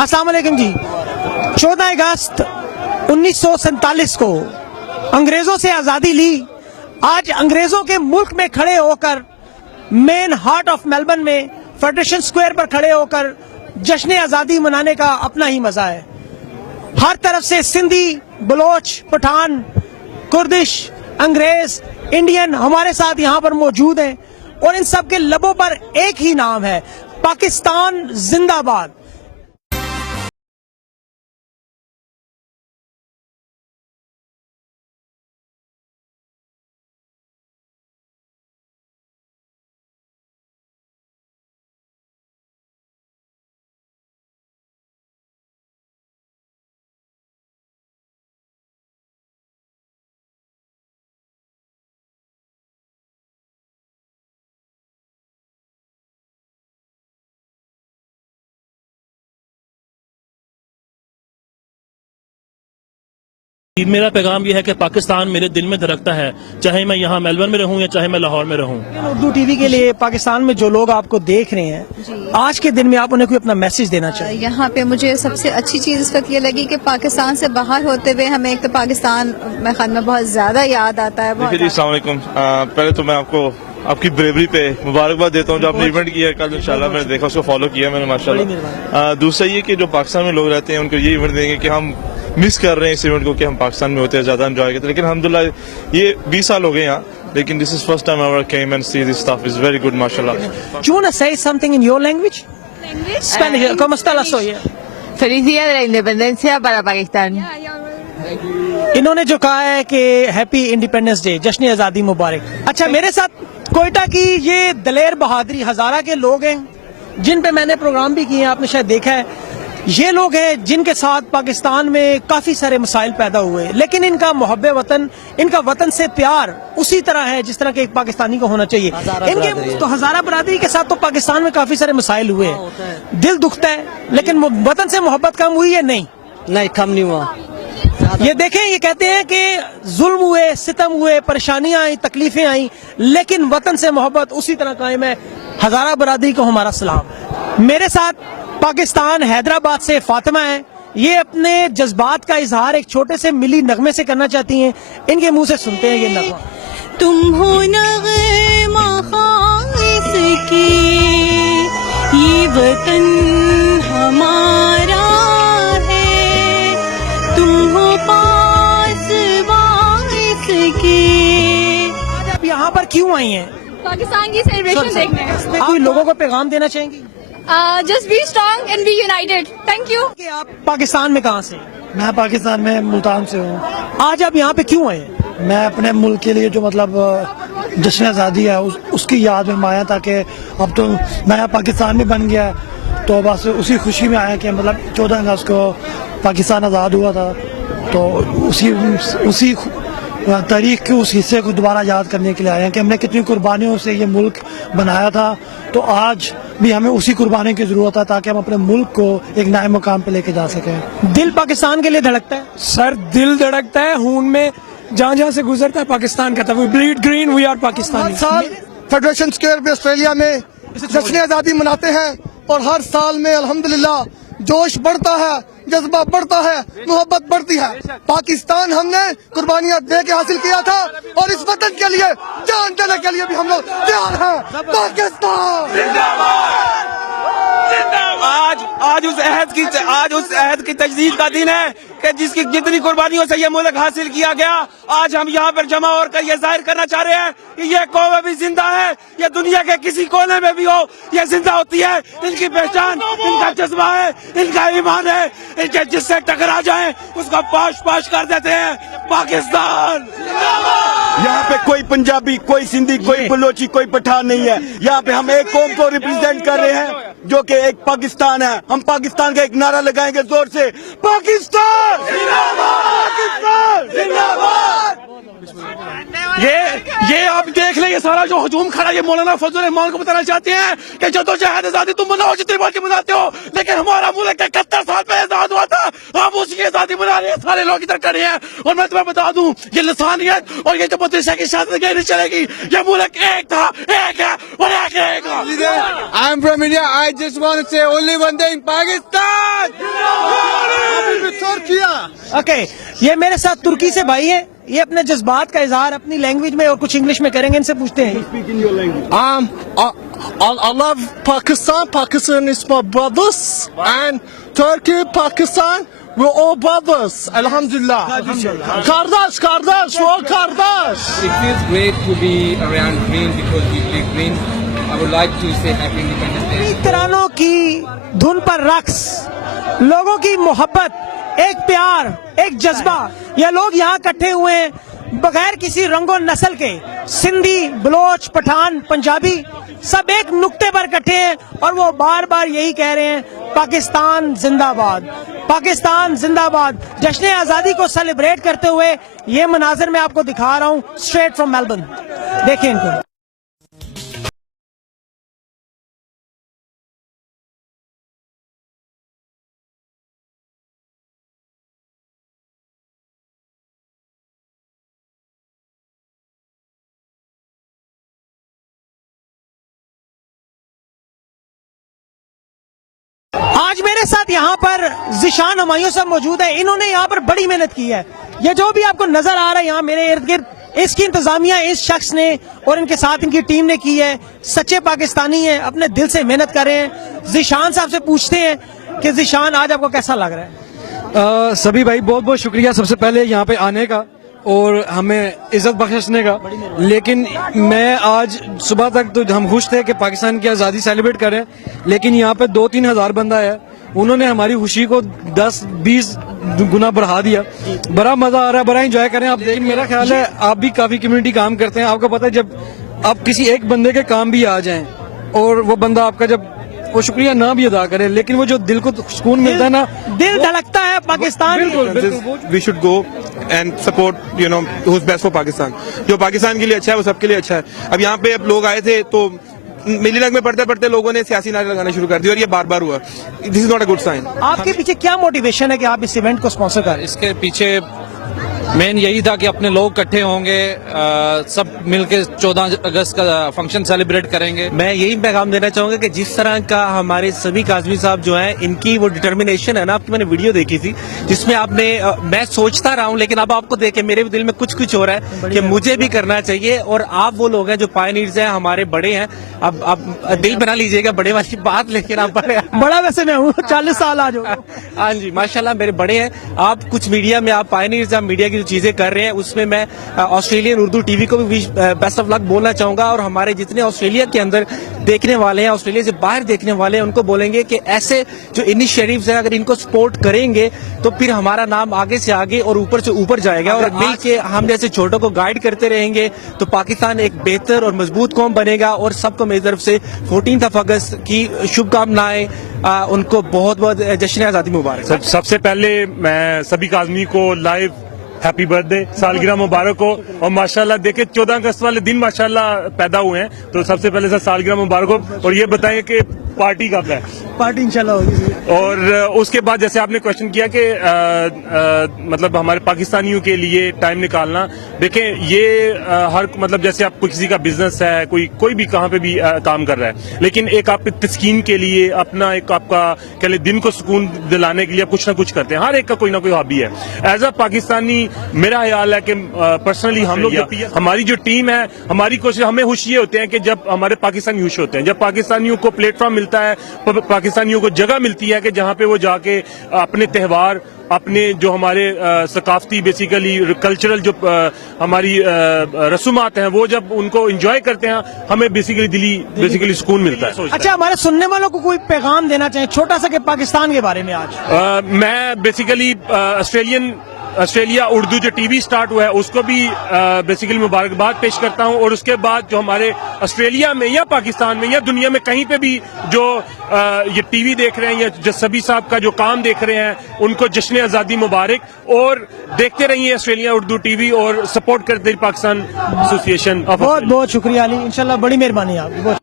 अस्सलाम वालेकुम जी। 14 अगस्त 1947 को अंग्रेजों से आज़ादी ली। आज अंग्रेजों के मुल्क में खड़े होकर, मेन हार्ट ऑफ मेलबर्न में फेडरेशन स्क्वायर पर खड़े होकर जश्न आज़ादी मनाने का अपना ही मजा है। हर तरफ से सिंधी, बलोच, पठान, कुर्दिश, अंग्रेज, इंडियन हमारे साथ यहाँ पर मौजूद हैं और इन सब के लबों पर एक ही नाम है, पाकिस्तान जिंदाबाद। मेरा पैगाम यह है कि पाकिस्तान मेरे दिल में धड़कता है, चाहे मैं यहाँ मेलबर्न में रहूँ या चाहे मैं लाहौर में रहूँ। उर्दू टीवी के लिए पाकिस्तान में जो लोग आपको देख रहे हैं, आज के दिन में आप उन्हें कोई अपना मैसेज देना चाहिए? यहाँ पे मुझे सबसे अच्छी चीज़ इस वक्त ये लगी कि पाकिस्तान से बाहर होते हुए हमें एक तो पाकिस्तान में ख्याल में बहुत ज़्यादा याद आता है। देखिए जी, अस्सलाम वालेकुम। पहले तो मैं आपको आपकी ब्रेवरी पे मुबारकबाद देता हूँ जो आपने इवेंट किया है कल। इंशाल्लाह मैंने देखा, उसको फॉलो किया मैंने माशाल्लाह। दूसरा ये कि जो पाकिस्तान में लोग रहते हैं उनको ये इवेंट देंगे कि हम मिस कर रहे हैं इस इवेंट को कि हम पाकिस्तान में होते हैं, ज़्यादा एंजॉय करते हैं। लेकिन अल्हम्दुलिल्लाह ये 20 साल हो गए यहाँ, लेकिन this is first time I ever came and see this stuff is very good माशाल्लाह। Do you want to say something in your language? Spanish. ¿Cómo está la soya? Feliz día de la independencia para Pakistán. इन्होंने जो कहा है कि happy independence day, जश्न आज़ादी मुबारक। अच्छा, मेरे साथ कोयटा की ये दलेर बहादुरी हजारा के लोग हैं जिन पे मैंने प्रोग्राम भी किए हैं, आपने शायद देखा है। ये लोग हैं जिनके साथ पाकिस्तान में काफी सारे मसाइल पैदा हुए, लेकिन इनका मुहब्बे वतन, इनका वतन से प्यार उसी तरह है जिस तरह के एक पाकिस्तानी को होना चाहिए। इनके तो हजारा बरादरी के साथ तो पाकिस्तान में काफी सारे मसाइल हुए हैं, दिल दुखता है, लेकिन वतन से मोहब्बत कम हुई है? नहीं, कम नहीं हुआ। ये देखें, ये कहते हैं कि जुल्म हुए, सितम हुए, परेशानियां आई, तकलीफें आई, लेकिन वतन से मोहब्बत उसी तरह कायम है। हजारा बरादरी को हमारा सलाम। मेरे साथ पाकिस्तान हैदराबाद से फातिमा है। ये अपने जज्बात का इजहार एक छोटे से मिली नगमे से करना चाहती हैं। इनके मुंह से सुनते हैं ये नगमा। तुम हो नगमा खाइस की, ये वतन हमारा है, तुम हो पास वाइस की। आप यहाँ पर क्यों आई हैं? पाकिस्तान की सेलिब्रेशन देखने। आप लोगों को पैगाम देना चाहेंगी? Just be strong and be united. Thank you. कि आप पाकिस्तान में कहाँ से? मैं पाकिस्तान में मुल्तान से हूँ। आज आप यहाँ पे क्यों आए? मैं अपने मुल्क के लिए जो मतलब जश्न आज़ादी है उसकी याद में आया, ताकि अब तो नया पाकिस्तान भी बन गया है, तो बस उसी खुशी में आया कि मतलब 14 अगस्त को पाकिस्तान आज़ाद हुआ था, तो उसी तारीख के उस हिस्से को दोबारा याद करने के लिए आए हैं कि हमने कितनी कुर्बानियों से ये मुल्क बनाया था। तो आज भी हमें उसी कुर्बानी की जरूरत है ताकि हम अपने मुल्क को एक नए मुकाम पे लेके जा सकें। दिल पाकिस्तान के लिए धड़कता है? सर, दिल धड़कता है, खून में जहाँ जहाँ से गुजरता है पाकिस्तान का था। We bleed green, we are Pakistani. हर साल फेडरेशन स्क्वायर पे ऑस्ट्रेलिया में जश्न आज़ादी मनाते हैं और हर साल में अल्हम्दुलिल्लाह जोश बढ़ता है, जज्बा बढ़ता है, मोहब्बत बढ़ती है। पाकिस्तान हमने कुर्बानियां दे के हासिल किया था और इस वतन के लिए जान देने के लिए भी हम लोग तैयार हैं। पाकिस्तान जिंदाबाद। आज उस अहद की तजदीद का दिन है कि जिसकी जितनी कुर्बानियों से ये मुल्क हासिल किया गया, आज हम यहाँ पर जमा होकर ये जाहिर करना चाह रहे हैं कि ये कौम भी जिंदा है। ये दुनिया के किसी कोने में भी हो, ये जिंदा होती है। इनकी पहचान, इनका जज्बा है, इनका ईमान है। इनके जिससे टकरा जाए उसको पाश पाश कर देते हैं। पाकिस्तान यहाँ पे कोई पंजाबी, कोई सिंधी, कोई बलोची, कोई पठान नहीं है। यहाँ पे हम एक कौम को रिप्रेजेंट कर रहे हैं जो कि एक पाकिस्तान है। हम पाकिस्तान का एक नारा लगाएंगे जोर से, पाकिस्तान जिंदाबाद, पाकिस्तान जिंदाबाद। ये आप देख लें, ये सारा जो हजूम खड़ा, ये मौलाना फजल रहमान को बताना चाहते हैं कि जदोजहद आजादी तुम मनाओ जितनी बार मनाते हो, लेकिन हमारा मुल्क 71 साल पहले आजाद हुआ था, हम उसकी आजादी मना रहे हैं। सारे लोग इधर खड़े हैं और मैं तुम्हें बता दूं, ये लसानियत और ये जो मदरसा की शादी नहीं चलेगी। ये मुल्क एक था, एक है और एक रहेगा। I am from India. I just want to say only one thing: Pakistan. Okay, ये मेरे साथ तुर्की से भाई है, ये अपने जज्बात का इजहार अपनी लैंग्वेज में और कुछ इंग्लिश में करेंगे, इनसे पूछते हैं. I love Pakistan. Pakistan is my brothers, and Turkey, Pakistan, we're all brothers. Alhamdulillah. Kardeş, we're all kardeş. It feels great to be around green because we play green. I would like to say happy Independence Day. तरानों की धुन पर रक्स, लोगों की मोहब्बत, एक प्यार, एक जज्बा, ये लोग यहाँ इकट्ठे हुए हैं बगैर किसी रंगो नस्ल के. सिंधी, बलोच, पठान, पंजाबी सब एक नुक्ते पर इकट्ठे हैं और वो बार बार यही कह रहे हैं, पाकिस्तान जिंदाबाद, पाकिस्तान जिंदाबाद. जश्न आज़ादी को सेलिब्रेट करते हुए ये मनाजिर मैं आपको दिखा रहा हूँ स्ट्रेट फ्रॉम मेलबर्न. देखिए इनको. आज मेरे साथ यहाँ पर ज़िशान हमायूं साहब मौजूद है. इन्होंने यहाँ पर बड़ी मेहनत की है. ये जो भी आपको नजर आ रहा है यहाँ मेरे इर्द गिर्द, इसकी इंतजामिया इस शख्स ने और इनके साथ इनकी टीम ने की है. सच्चे पाकिस्तानी हैं, अपने दिल से मेहनत कर रहे हैं. ज़िशान साहब से पूछते हैं कि ज़िशान आज आपको कैसा लग रहा है? सभी भाई बहुत बहुत शुक्रिया सबसे पहले यहाँ पे आने का और हमें इज्जत बख्शने का. लेकिन मैं आज सुबह तक तो हम खुश थे कि पाकिस्तान की आज़ादी सेलिब्रेट करें, लेकिन यहाँ पे 2-3 हज़ार बंदा है, उन्होंने हमारी खुशी को 10-20 गुना बढ़ा दिया. बड़ा मजा आ रहा है, बड़ा एंजॉय करें आप. लेकिन मेरा ख्याल है आप भी काफी कम्युनिटी काम करते हैं, आपको पता है जब आप किसी एक बंदे के काम भी आ जाएं और वो बंदा आपका जब वो शुक्रिया ना भी अदा करे, लेकिन वो जो दिल को सुकून मिलता है ना, दिल धड़कता है Pakistan. We should go and support who's best for Pakistan. जो पाकिस्तान के लिए अच्छा है वो सबके लिए अच्छा है. अब यहाँ पे अब लोग आए थे तो मिली रंग में पढ़ते पढ़ते लोगों ने सियासी नारे लगाना शुरू कर दिए और ये बार बार हुआ. This is not a good sign. आपके पीछे क्या मोटिवेशन है कि आप इस इवेंट को स्पॉन्सर कर रहे हैं? इसके पीछे मेन यही था कि अपने लोग इकट्ठे होंगे, सब मिलके 14 अगस्त का फंक्शन सेलिब्रेट करेंगे. मैं यही पैगाम देना चाहूंगा कि जिस तरह का हमारे सभी काज़मी साहब जो हैं, इनकी वो डिटर्मिनेशन है ना, आपकी मैंने वीडियो देखी थी जिसमें आपने मैं सोचता रहा हूं लेकिन अब आपको देख के मेरे दिल में कुछ हो रहा है कि मुझे भी करना चाहिए. और आप वो लोग हैं जो पायनियर्स हैं, हमारे बड़े हैं. अब दिल बना लीजिएगा बड़े वाली बात, लेकिन आप बड़ा वैसे मैं हूँ 40 साल आज हो. हाँ जी माशाल्लाह मेरे बड़े हैं. आप कुछ मीडिया में आप पायनियर्स हैं, मीडिया की जो चीजें कर रहे हैं उसमें मैं ऑस्ट्रेलियन उर्दू टीवी को भी बेस्ट ऑफ लक बोलना चाहूंगा. और हमारे जितने ऑस्ट्रेलिया के अंदर देखने वाले हैं, ऑस्ट्रेलिया से बाहर देखने वाले हैं, उनको बोलेंगे कि ऐसे जो इनिशिएटिव्स हैं अगर इनको सपोर्ट करेंगे तो फिर हमारा नाम आगे से आगे और ऊपर से ऊपर जाएगा. और मिल के हम जैसे छोटों को गाइड करते रहेंगे तो पाकिस्तान एक बेहतर और मजबूत कौम बनेगा. और सबको मेरी तरफ से 14 अगस्त की शुभकामनाएं. उनको बहुत बहुत जश्न आज़ादी मुबारक. सबसे पहले मैं सभी काज़मी को लाइव हैप्पी बर्थडे, सालगिरह मुबारक हो. और माशाल्लाह देखे 14 अगस्त वाले दिन माशाल्लाह पैदा हुए हैं, तो सबसे पहले सर सालगिरह मुबारक हो. और ये बताएं कि पार्टी कब है? पार्टी इंशाल्लाह होगी. और उसके बाद जैसे आपने क्वेश्चन किया कि मतलब हमारे पाकिस्तानियों के लिए टाइम निकालना, देखें ये हर मतलब जैसे आप किसी का बिजनेस है, कोई भी कहाँ पे भी काम कर रहा है, लेकिन एक आपकी तस्कीन के लिए अपना एक आपका कह ले दिन को सुकून दिलाने के लिए आप कुछ ना कुछ करते हैं. हर एक का कोई ना कोई हॉबी है. एज अ पाकिस्तानी मेरा ख्याल है कि पर्सनली हम लोग हमारी जो टीम है, हमारी कोशिश, हमें खुशी ये होते हैं कि जब हमारे पाकिस्तानी खुश होते हैं, जब पाकिस्तानियों को प्लेटफॉर्म मिलता है, पाकिस्तानियों को जगह मिलती है कि जहाँ पे वो जाके अपने त्यौहार, अपने जो हमारे सकाफती बेसिकली कल्चरल जो हमारी रसूमात हैं वो जब उनको एंजॉय करते हैं, हमें बेसिकली सुकून मिलता है. अच्छा, हमारे सुनने वालों को कोई पैगाम देना चाहिए छोटा सा कि पाकिस्तान के बारे में आज? मैं बेसिकली ऑस्ट्रेलिया उर्दू जो टीवी स्टार्ट हुआ है उसको भी बेसिकली मुबारकबाद पेश करता हूं. और उसके बाद जो हमारे ऑस्ट्रेलिया में या पाकिस्तान में या दुनिया में कहीं पे भी जो ये टीवी देख रहे हैं या जो सभी साहब का जो काम देख रहे हैं, उनको जश्न आज़ादी मुबारक. और देखते रहिए ऑस्ट्रेलिया उर्दू टीवी और सपोर्ट करते रहिए पाकिस्तान एसोसिएशन. बहुत बहुत शुक्रिया अली, इंशाल्लाह बड़ी मेहरबानी आपकी. बहुत